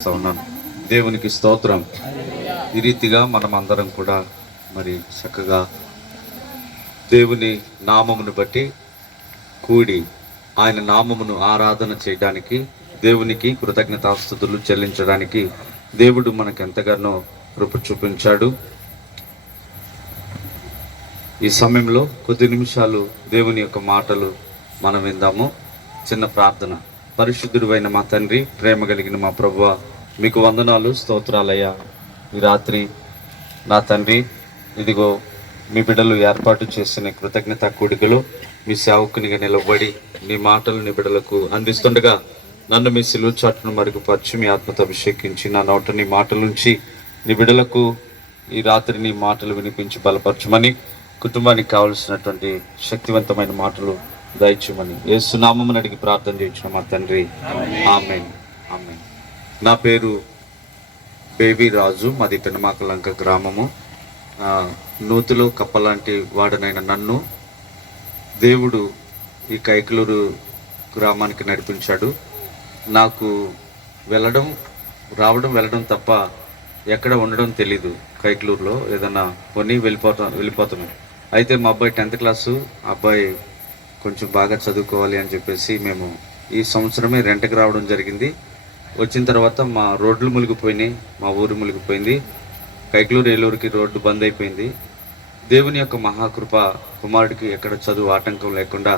ఉన్నాను. దేవునికి స్తోత్రం. ఈ రీతిగా మనం అందరం కూడా మరి చక్కగా దేవుని నామమును బట్టి కూడి ఆయన నామమును ఆరాధన చేయడానికి, దేవునికి కృతజ్ఞతాస్తుతులు చెల్లించడానికి దేవుడు మనకు ఎంతగానో కృప చూపించాడు. ఈ సమయంలో కొద్ది నిమిషాలు దేవుని యొక్క మాటలు మనం విందాము. చిన్న ప్రార్థన. పరిశుద్ధుడైన మా తండ్రి, ప్రేమ కలిగిన మా ప్రభువా, మీకు వందనాలు, స్తోత్రాలయ్యా. ఈ రాత్రి నా తండ్రి, ఇదిగో మీ బిడ్డలు ఏర్పాటు చేసిన కృతజ్ఞత కూడికలో మీ సేవకునిగా నిలబడి నీ మాటలు నీ బిడ్డలకు అందిస్తుండగా నన్ను మీ సిలువ చాటును మరుగుపరిచి మీ ఆత్మతో అభిషేకించి నా నోట నీ మాటలుంచి నీ బిడ్డలకు ఈ రాత్రి నీ మాటలు వినిపించి బలపరచమని, కుటుంబానికి కావలసినటువంటి శక్తివంతమైన మాటలు దయచేయమని యేసు నామమున అడిగి ప్రార్థన చేయించిన మా తండ్రి, ఆమేన్. ఆమేన్. నా పేరు బేబీ రాజు, మాది పెనమాకలంక గ్రామము. నూతులో కప్పలాంటి వాడనైన నన్ను దేవుడు ఈ కైకలూరు గ్రామానికి నడిపించాడు. నాకు వెళ్ళడం తప్ప ఎక్కడ ఉండడం తెలీదు. కైకలూరులో ఏదన్నా కొని వెళ్ళిపోతాను. అయితే మా అబ్బాయి 10th క్లాసు, అబ్బాయి కొంచెం బాగా చదువుకోవాలి అని చెప్పేసి మేము ఈ సంవత్సరమే రెంట్కి రావడం జరిగింది. వచ్చిన తర్వాత మా రోడ్లు మునిగిపోయినాయి, మా ఊరు మునిగిపోయింది. కైకలూరు ఏలూరుకి రోడ్డు బంద్ అయిపోయింది. దేవుని యొక్క మహాకృప, కుమారుడికి ఎక్కడ చదువు ఆటంకం లేకుండా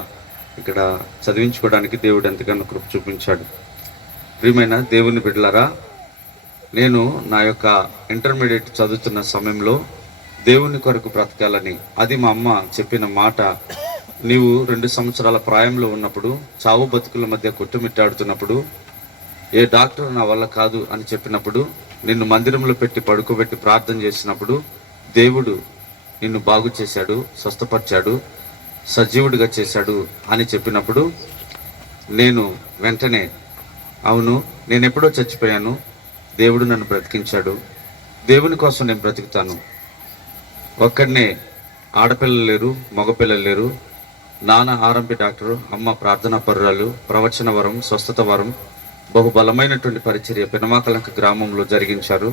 ఇక్కడ చదివించుకోవడానికి దేవుడు ఎంతగానో కృప చూపించాడు. ప్రియమైన దేవుని బిడ్డలారా, నేను నా యొక్క ఇంటర్మీడియట్ చదువుతున్న సమయంలో దేవుని కొరకు బ్రతకాలని, అది మా అమ్మ చెప్పిన మాట. నీవు 2 సంవత్సరాల ప్రాయంలో ఉన్నప్పుడు, చావు బతుకుల మధ్య కొట్టుమిట్టాడుతున్నప్పుడు, ఏ డాక్టర్ నా వల్ల కాదు అని చెప్పినప్పుడు, నిన్ను మందిరంలో పెట్టి పడుకోబెట్టి ప్రార్థన చేసినప్పుడు దేవుడు నిన్ను బాగు చేశాడు, స్వస్థపరిచాడు, సజీవుడిగా చేశాడు అని చెప్పినప్పుడు నేను వెంటనే, అవును, నేను ఎప్పుడో చచ్చిపోయాను, దేవుడు నన్ను బ్రతికించాడు, దేవుని కోసం నేను బ్రతుకుతాను. ఒక్కడనే, ఆడపిల్లలు లేరు, మగపిల్లలు లేరు. నాన్న ఆర్ఎంపీ డాక్టరు, అమ్మ ప్రార్థనా పరురాలు, ప్రవచన వరం, స్వస్థత వరం, బహుబలమైనటువంటి పరిచర్య పెనమాకలంక గ్రామంలో జరిగించారు.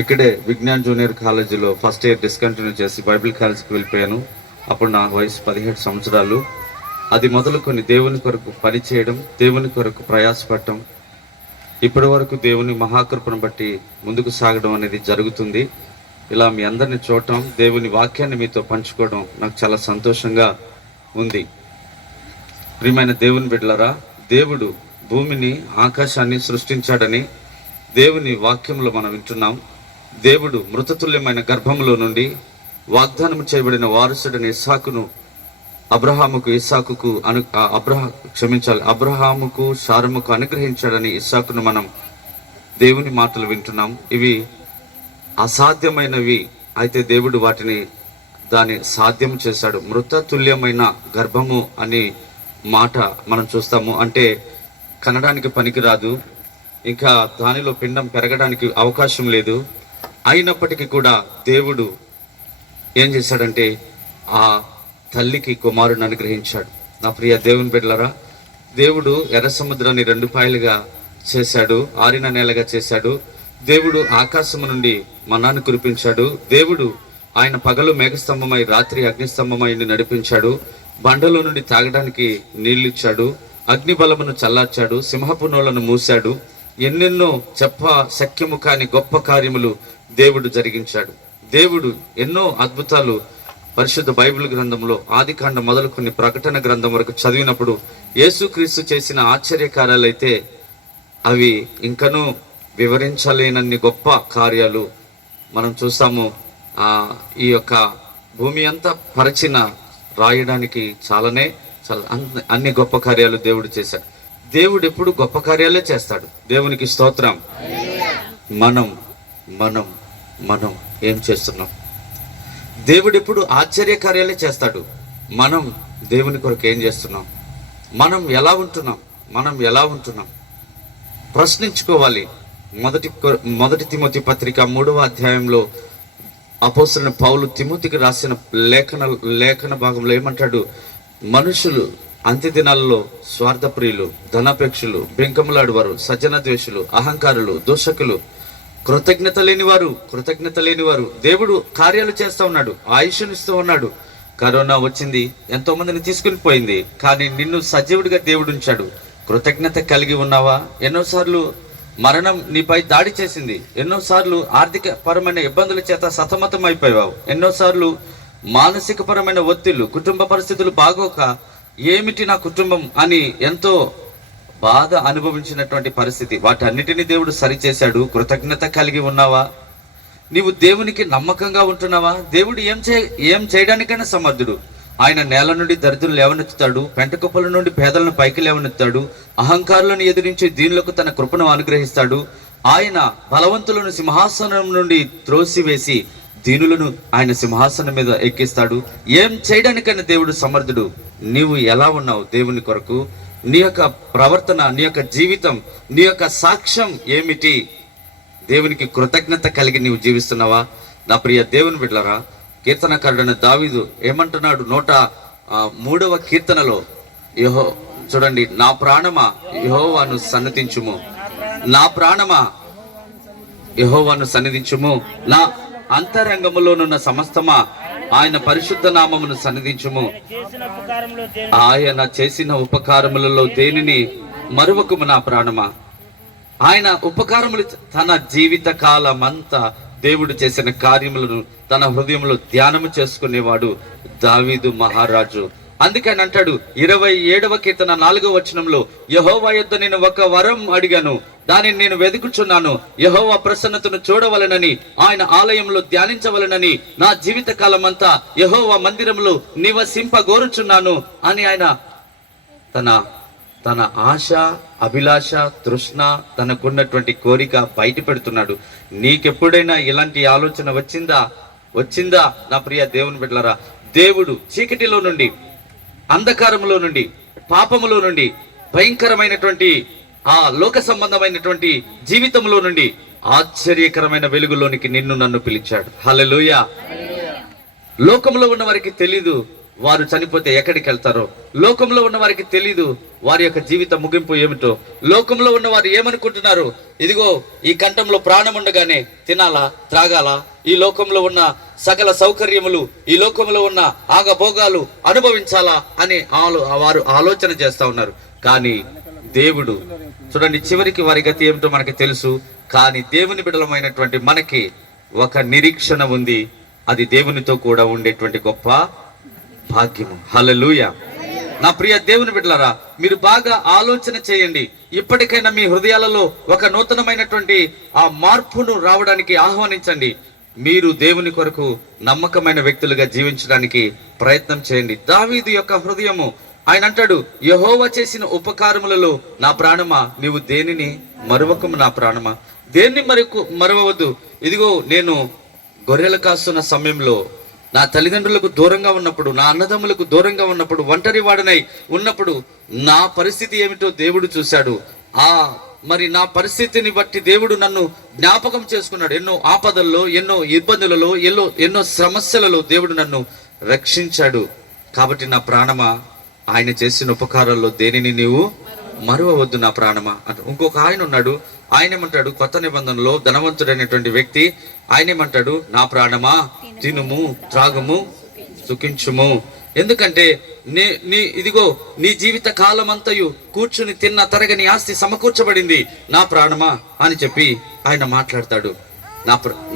ఇక్కడే విజ్ఞాన్ జూనియర్ కాలేజీలో ఫస్ట్ ఇయర్ డిస్కంటిన్యూ చేసి బైబిల్ కాలేజీకి వెళ్ళిపోయాను. అప్పుడు నా వయసు 17 సంవత్సరాలు. అది మొదలుకొని దేవుని కొరకు పనిచేయడం, దేవుని కొరకు ప్రయాసపడటం, ఇప్పటి వరకు దేవుని మహాకృపను బట్టి ముందుకు సాగడం అనేది జరుగుతుంది. ఇలా మీ అందరిని చూడటం, దేవుని వాక్యాన్ని మీతో పంచుకోవడం నాకు చాలా సంతోషంగా ఉంది. ప్రియమైన దేవుని బిడ్డలారా, దేవుడు భూమిని, ఆకాశాన్ని సృష్టించాడని దేవుని వాక్యంలో మనం వింటున్నాం. దేవుడు మృతతుల్యమైన గర్భంలో నుండి వాగ్దానం చేయబడిన వారసుడని అబ్రహాముకు శారముకు అనుగ్రహించాడని ఇస్సాకును మనం దేవుని మాటలు వింటున్నాం. ఇవి అసాధ్యమైనవి, అయితే దేవుడు దాన్ని సాధ్యం చేశాడు. మృతతుల్యమైన గర్భము అని మాట మనం చూస్తాము. అంటే కనడానికి పనికిరాదు, ఇంకా దానిలో పిండం పెరగడానికి అవకాశం లేదు. అయినప్పటికీ కూడా దేవుడు ఏం చేశాడంటే ఆ తల్లికి కుమారుడిని అనుగ్రహించాడు. నా ప్రియ దేవుని బిడ్డలారా, దేవుడు ఎర్ర సముద్రాన్ని 2 పాయలుగా చేశాడు, ఆరిన నేలగా చేశాడు. దేవుడు ఆకాశము నుండి మన్నాను కురిపించాడు. దేవుడు ఆయన పగలు మేఘస్తంభమై రాత్రి అగ్నిస్తంభమై నడిపించాడు. బండలో నుండి తాగడానికి నీళ్లు ఇచ్చాడు. అగ్ని బలమును చల్లార్చాడు. సింహపు నోళ్లను మూశాడు. ఎన్నెన్నో శక్యము కాని గొప్ప కార్యములు దేవుడు జరిగించాడు. దేవుడు ఎన్నో అద్భుతాలు పరిశుద్ధ బైబిల్ గ్రంథంలో ఆదికాండం మొదలుకొని ప్రకటన గ్రంథం వరకు చదివినప్పుడు యేసుక్రీస్తు చేసిన ఆశ్చర్యకార్యాలైతే అవి ఇంకనూ వివరించలేనన్ని గొప్ప కార్యాలు మనం చూస్తాము. ఈ యొక్క భూమి అంతా రాయడానికి చాలా అన్ని గొప్ప కార్యాలు దేవుడు చేశాడు. దేవుడు ఎప్పుడు గొప్ప కార్యాలే చేస్తాడు. దేవునికి స్తోత్రం. మనం మనం మనం ఏం చేస్తున్నాం? దేవుడు ఎప్పుడు ఆశ్చర్య కార్యాలే చేస్తాడు. మనం దేవుని కొరకు ఏం చేస్తున్నాం? మనం ఎలా ఉంటున్నాం ప్రశ్నించుకోవాలి. మొదటి తిమోతి పత్రిక 3వ అధ్యాయంలో అపోస్తలుడైన పౌలు తిమోతికి రాసిన లేఖన భాగంలో ఏమంటాడు? మనుషులు అంత్య దినాల్లో స్వార్థప్రియులు, ధనాపేక్షులు, బెంకములాడువారు, సజ్జన ద్వేషులు, అహంకారులు, దూషకులు, కృతజ్ఞత లేనివారు. దేవుడు కార్యాలు చేస్తూ ఉన్నాడు, ఆయుష్నిస్తూ ఉన్నాడు. కరోనా వచ్చింది, ఎంతో మందిని తీసుకుని పోయింది, కానీ నిన్ను సజీవుడిగా దేవుడు ఉంచాడు. కృతజ్ఞత కలిగి ఉన్నావా? ఎన్నోసార్లు మరణం నీపై దాడి చేసింది, ఎన్నోసార్లు ఆర్థిక పరమైన ఇబ్బందుల చేత సతమతం అయిపోయావు, ఎన్నోసార్లు మానసిక పరమైన ఒత్తిళ్లు, కుటుంబ పరిస్థితులు బాగోక ఏమిటి నా కుటుంబం అని ఎంతో బాధ అనుభవించినటువంటి పరిస్థితి. వాటన్నిటిని దేవుడు సరిచేశాడు. కృతజ్ఞత కలిగి ఉన్నావా? నీవు దేవునికి నమ్మకంగా ఉంటున్నావా? దేవుడు ఏం చేయడానికైనా సమర్థుడు. ఆయన నేల నుండి దరిద్రులు లేవనెత్తుతాడు, పెంటకుప్పల నుండి పేదలను పైకి లేవనెత్తాడు, అహంకారులను ఎదిరించి దీనులకు తన కృపను అనుగ్రహిస్తాడు. ఆయన బలవంతులను సింహాసనం నుండి త్రోసివేసి దీనులను ఆయన సింహాసనం మీద ఎక్కిస్తాడు. ఏం చేయడానికైనా దేవుడు సమర్థుడు. నీవు ఎలా ఉన్నావు దేవుని కొరకు? నీ యొక్క ప్రవర్తన, నీ యొక్క జీవితం, నీ యొక్క సాక్ష్యం ఏమిటి? దేవునికి కృతజ్ఞత కలిగి నీవు జీవిస్తున్నావా? నా ప్రియ దేవుని బిడ్డలారా, కీర్తనకారుడైన దావీదు ఏమంటున్నాడు? 103వ కీర్తనలో చూడండి, నా ప్రాణమా యెహోవాను సన్నతించుము, నా ప్రాణమా యెహోవాను సన్నిధించుము, నా అంతరంగములోనున్న సమస్తమా ఆయన పరిశుద్ధ నామమును సన్నిధించుము. ఆయన చేసిన ఉపకారములలో దేనిని మరువకుము నా ప్రాణమా. ఆయన ఉపకారములు, తన జీవిత కాలమంతా దేవుడు చేసిన కార్యములను తన హృదయంలో ధ్యానము చేసుకునేవాడు దావీదు మహారాజు. అందుకని అంటాడు 27వ కీర్తన 4వ వచనంలో, యెహోవా యొద్ద నేను ఒక వరం అడిగాను, దానిని నేను వెతుకుచున్నాను, యెహోవా ప్రసన్నతను చూడవలెనని, ఆయన ఆలయంలో ధ్యానించవలెనని, నా జీవిత కాలమంతా యెహోవా మందిరంలో నివసింపగోరుచున్నాను అని ఆయన తన ఆశ, అభిలాష, తృష్ణ, తనకున్నటువంటి కోరిక బయట పెడుతున్నాడు. నీకెప్పుడైనా ఇలాంటి ఆలోచన వచ్చిందా నా ప్రియ దేవుని బిడ్డలారా? దేవుడు చీకటిలో నుండి, అంధకారంలో నుండి, పాపములో నుండి, భయంకరమైనటువంటి ఆ లోక సంబంధమైనటువంటి జీవితంలో నుండి ఆశ్చర్యకరమైన వెలుగులోనికి నిన్ను నన్ను పిలిచాడు. హల్లెలూయా. లోకంలో ఉన్న వారికి తెలీదు వారు చనిపోతే ఎక్కడికి వెళ్తారో, లోకంలో ఉన్న వారికి తెలీదు వారి యొక్క జీవిత ముగింపు ఏమిటో. లోకంలో ఉన్న వారు ఏమనుకుంటున్నారు? ఇదిగో ఈ కంఠంలో ప్రాణం ఉండగానే తినాలా, త్రాగాలా, ఈ లోకంలో ఉన్న సకల సౌకర్యములు, ఈ లోకంలో ఉన్న ఆగభోగాలు అనుభవించాలా అని వారు ఆలోచన చేస్తా ఉన్నారు. కానీ దేవుడు చూడండి, చివరికి వారి గతి ఏమిటో మనకి తెలుసు. కానీ దేవుని బిడ్డలమైనటువంటి మనకి ఒక నిరీక్షణ ఉంది. అది దేవునితో కూడా ఉండేటువంటి గొప్ప భాగ్యము. హల్లెలూయా. నా ప్రియ దేవుని బిడ్డలారా, మీరు బాగా ఆలోచన చేయండి. ఇప్పటికైనా మీ హృదయాలలో ఒక నూతనమైనటువంటి ఆ మార్పును రావడానికి ఆహ్వానించండి. మీరు దేవుని కొరకు నమ్మకమైన వ్యక్తులుగా జీవించడానికి ప్రయత్నం చేయండి. దావీదు యొక్క హృదయము, ఆయన అంటాడు, యెహోవా చేసిన ఉపకారములలో నా ప్రాణమా నీవు దేనిని మరువకము, నా ప్రాణమా దేన్ని మరువవద్దు. ఇదిగో నేను గొర్రెలు కాస్తున్న సమయంలో నా తల్లిదండ్రులకు దూరంగా ఉన్నప్పుడు, నా అన్నదమ్ములకు దూరంగా ఉన్నప్పుడు, ఒంటరి వాడనై ఉన్నప్పుడు నా పరిస్థితి ఏమిటో దేవుడు చూశాడు. మరి నా పరిస్థితిని బట్టి దేవుడు నన్ను జ్ఞాపకం చేసుకున్నాడు. ఎన్నో ఆపదల్లో, ఎన్నో ఇబ్బందులలో, ఎన్నో సమస్యలలో దేవుడు నన్ను రక్షించాడు. కాబట్టి నా ప్రాణమా ఆయన చేసిన ఉపకారాల్లో దేనిని నీవు మరువవద్దు నా ప్రాణమా అంట. ఇంకొక ఆయన ఉన్నాడు, ఆయన ఏమంటాడు, కొత్త నిబంధనలో ధనవంతుడైనటువంటి వ్యక్తి, ఆయన ఏమంటాడు, నా ప్రాణమా తినుము, త్రాగుము, సుఖించుము. ఎందుకంటే ఇదిగో నీ జీవిత కాలమంతయు కూర్చుని తిన్న తరగని ఆస్తి సమకూర్చబడింది నా ప్రాణమా అని చెప్పి ఆయన మాట్లాడతాడు.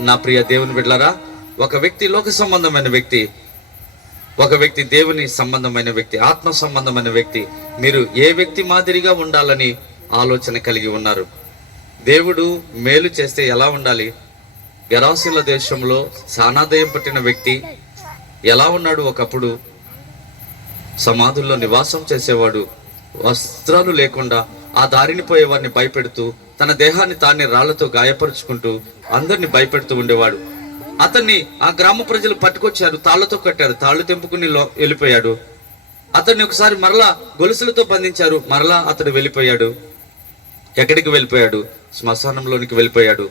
నా ప్రియ దేవుని బిడ్డలారా, ఒక వ్యక్తి లోక సంబంధమైన వ్యక్తి, ఒక వ్యక్తి దేవుని సంబంధమైన వ్యక్తి, ఆత్మ సంబంధమైన వ్యక్తి. మీరు ఏ వ్యక్తి మాదిరిగా ఉండాలని ఆలోచన కలిగి ఉన్నారు? దేవుడు మేలు చేస్తే ఎలా ఉండాలి? గెరాసీల దేశంలో సానాదయం పట్టిన వ్యక్తి ఎలా ఉన్నాడు? ఒకప్పుడు సమాధుల్లో నివాసం చేసేవాడు, వస్త్రాలు లేకుండా ఆ దారిని పోయే వారిని భయపెడుతూ, తన దేహాన్ని తానే రాళ్లతో గాయపరుచుకుంటూ అందరిని భయపెడుతూ ఉండేవాడు. అతన్ని ఆ గ్రామ ప్రజలు పట్టుకొచ్చారు, తాళ్లతో కట్టారు, తాళ్లు తెంపుకుని వెళ్ళిపోయాడు. అతన్ని ఒకసారి మరలా గొలుసులతో బంధించారు, మరలా అతడు వెళ్ళిపోయాడు. ఎక్కడికి వెళ్ళిపోయాడు? శ్మశానంలోనికి వెళ్ళిపోయాడు.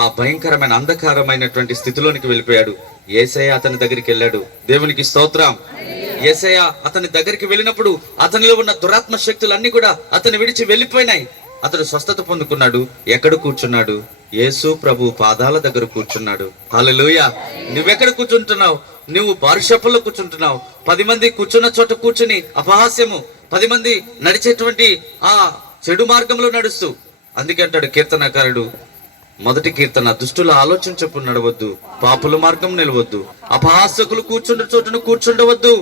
ఆ భయంకరమైన అంధకారమైనటువంటి స్థితిలోనికి వెళ్ళిపోయాడు. యేసయ్య అతని దగ్గరికి వెళ్ళాడు. దేవునికి స్తోత్రం. యేసయ్య అతని దగ్గరికి వెళ్ళినప్పుడు అతనిలో ఉన్న దురాత్మ శక్తులన్నీ కూడా అతని విడిచి వెళ్ళిపోయినాయి. అతడు స్వస్థత పొందుకున్నాడు. ఎక్కడ కూర్చున్నాడు? యేసు ప్రభు పాదాల దగ్గర కూర్చున్నాడు. హల్లెలూయా. నువ్వెక్కడ కూర్చుంటున్నావు? నువ్వు బారుషప్పుల్లో కూర్చుంటున్నావు. 10 మంది కూర్చున్న చోట కూర్చుని అపహాస్యము, 10 మంది నడిచేటువంటి ఆ చెడు మార్గంలో నడుస్తూ. అందుకే అంటాడు కీర్తనకారుడు, మొదటి కీర్తన, దుష్టుల ఆలోచన చొప్పున నడవద్దు, పాపుల మార్గం నిలవద్దు, అపహాస్యకులు కూర్చుండే చోటును కూర్చుండవద్దు.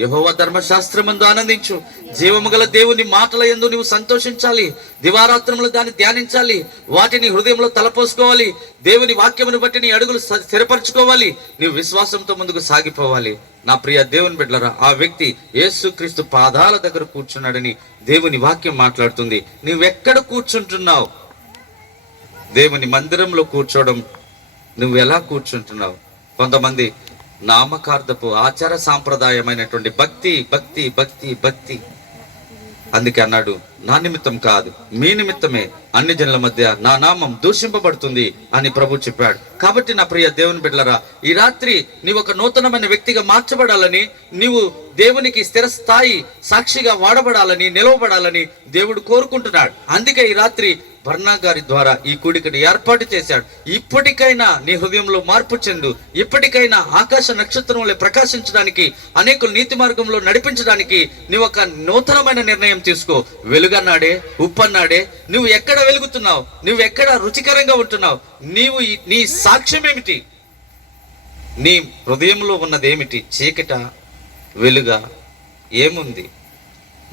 యెహోవా ధర్మశాస్త్రమందు ఆనందించు, జీవము గల దేవుని మాటల యందు నువ్వు సంతోషించాలి. దివారాత్రములు దాన్ని ధ్యానించాలి, వాటిని హృదయంలో తలపోసుకోవాలి. దేవుని వాక్యమును బట్టి నీ అడుగులు స్థిరపరచుకోవాలి. నీవు విశ్వాసంతో ముందుకు సాగిపోవాలి. నా ప్రియ దేవుని బిడ్డలారా, ఆ వ్యక్తి యేసుక్రీస్తు పాదాల దగ్గర కూర్చున్నాడని దేవుని వాక్యం మాట్లాడుతుంది. నువ్వెక్కడ కూర్చుంటున్నావు? దేవుని మందిరంలో కూర్చోవడం నువ్వు ఎలా కూర్చుంటున్నావు? కొంతమంది నామకార్థపు ఆచార సాంప్రదాయమైనటువంటి భక్తి భక్తి భక్తి భక్తి. అందుకే అన్నాడు, నా నిమిత్తం కాదు మీ నిమిత్తమే అన్ని జనుల మధ్య నా నామం దూషింపబడుతుంది అని ప్రభు చెప్పాడు. కాబట్టి నా ప్రియ దేవుని బిడ్డలారా, ఈ రాత్రి నీవు ఒక నూతనమైన వ్యక్తిగా మార్చబడాలని, నీవు దేవునికి స్థిరస్థాయి సాక్షిగా వాడబడాలని, నిలవబడాలని దేవుడు కోరుకుంటున్నాడు. అందుకే ఈ రాత్రి బర్నా గారి ద్వారా ఈ కూడికను ఏర్పాటు చేశాడు. ఇప్పటికైనా నీ హృదయంలో మార్పు చెందు. ఇప్పటికైనా ఆకాశ నక్షత్రంలో ప్రకాశించడానికి, అనేకులు నీతి మార్గంలో నడిపించడానికి నీవు ఒక నూతనమైన నిర్ణయం తీసుకో. వెలుగన్నాడే, ఉప్పన్నాడే, నువ్వు ఎక్కడ వెలుగుతున్నావు? నువ్వు ఎక్కడ రుచికరంగా ఉంటున్నావు? నీవు నీ సాక్ష్యం ఏమిటి? నీ హృదయంలో ఉన్నది ఏమిటి? చీకట, వెలుగా, ఏముంది?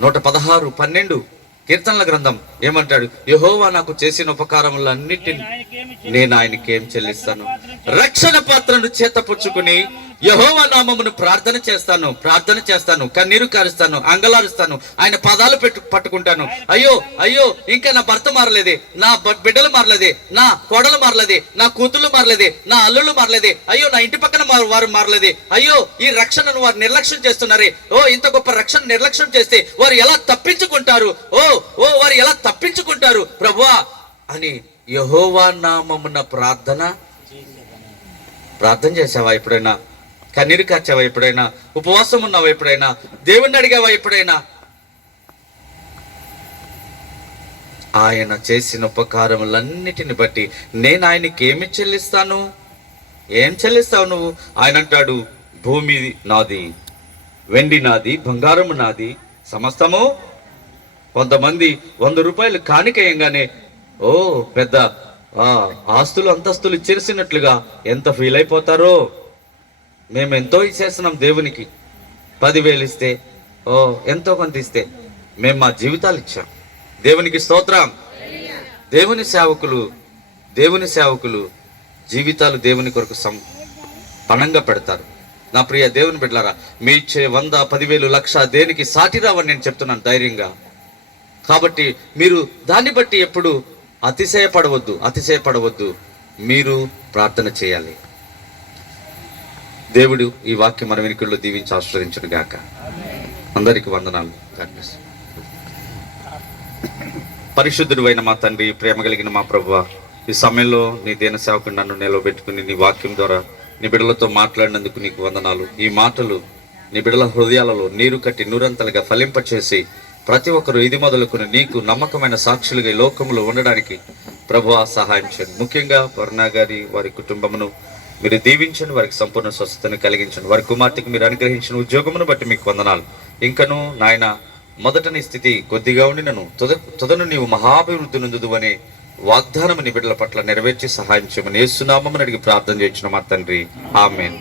116:12 కీర్తనల గ్రంథం ఏమంటాడు? యెహోవా నాకు చేసిన ఉపకారములన్నిటిని నేను ఆయనకి ఏం చెల్లిస్తాను? రక్షణ పాత్రను చేతపుచ్చుకుని యెహోవా నామమును ప్రార్థన చేస్తాను, కన్నీరు కారుస్తాను, అంగలారుస్తాను, ఆయన పాదాలు పట్టుకుంటాను. అయ్యో అయ్యో, ఇంకా నా భర్త మారలేదే, నా బిడ్డలు మారలేదే, నా కోడలు మారలేదే, నా కూతుళ్ళు మారలేదే, నా అల్లుళ్ళు మారలేదే, అయ్యో నా ఇంటి పక్కన వారు మారలేదే, అయ్యో ఈ రక్షణను వారు నిర్లక్ష్యం చేస్తున్నారే, ఓ ఇంత గొప్ప రక్షణ నిర్లక్ష్యం చేస్తే వారు ఎలా తప్పించుకుంటారు? ఓ వారు ఎలా తప్పించుకుంటారు ప్రభువా అని యెహోవా నామమున ప్రార్థన చేసావా ఎప్పుడైనా? కన్నీరు కార్చావా ఎప్పుడైనా? ఉపవాసం ఉన్నావా ఎప్పుడైనా? దేవుణ్ణి అడిగావా ఎప్పుడైనా? ఆయన చేసిన ఉపకారములన్నిటిని బట్టి నేను ఆయనకి ఏమి చెల్లిస్తాను? ఏం చెల్లిస్తావు నువ్వు? ఆయన అంటాడు, భూమి నాది, వెండి నాది, బంగారము నాది, సమస్తము. కొంతమంది 100 రూపాయలు కానికేయంగానే ఓ పెద్ద ఆస్తులు అంతస్తులు ఇచ్చేసినట్లుగా ఎంత ఫీల్ అయిపోతారో. మేము ఎంతో ఇచ్చేస్తున్నాం దేవునికి. 10,000 ఇస్తే, ఎంతో కొంత ఇస్తే మేము మా జీవితాలు ఇచ్చాం. దేవునికి స్తోత్రం. దేవుని సేవకులు జీవితాలు దేవుని కొరకు పణంగా పెడతారు. నా ప్రియ దేవుని బిడ్డలారా, మీ ఇచ్చే 100, 10,000, 1,00,000 దేనికి సాటి రావని నేను చెప్తున్నాను ధైర్యంగా. కాబట్టి మీరు దాన్ని బట్టి ఎప్పుడు అతిశయపడవద్దు. మీరు ప్రార్థన చేయాలి. దేవుడు ఈ వాక్యం మన వెనుకల్లో దీవించి ఆశీర్వదించును గాక. అందరికి వందనాలు. పరిశుద్ధుడు అయిన మా తండ్రి, ప్రేమ కలిగిన మా ప్రభువా, ఈ సమయంలో నీ దేన సేవకుడు నన్ను నిలవబెట్టుకుని నీ వాక్యం ద్వారా నీ బిడ్డలతో మాట్లాడినందుకు నీకు వందనాలు. ఈ మాటలు నీ బిడ్డల హృదయాలలో నీరు కట్టి నూరంతలుగా ఫలింపచేసి ప్రతి ఒక్కరు ఇది మొదలుకొని నీకు నమ్మకమైన సాక్షులుగా ఈ లోకంలో ఉండడానికి ప్రభువా సహాయం చేయండి. ముఖ్యంగా బర్నా గారి వారి కుటుంబమును మీరు దీవించండి, వారికి సంపూర్ణ స్వస్థతను కలిగించండి. వారి కుమార్తెకు మీరు అనుగ్రహించిన ఉద్యోగమును బట్టి మీకు వందనాలు. ఇంకను నాయన మొదట నీ స్థితి కొద్దిగా ఉండి నన్ను తుదను నీవు మహాభివృద్ధి నందుదు అనే వాగ్దానము నీ బిడ్డల పట్ల నెరవేర్చి సహాయం చేయమని యేసు నామమున అడిగి ప్రార్థన చేయించిన మా తండ్రి, ఆమేన్.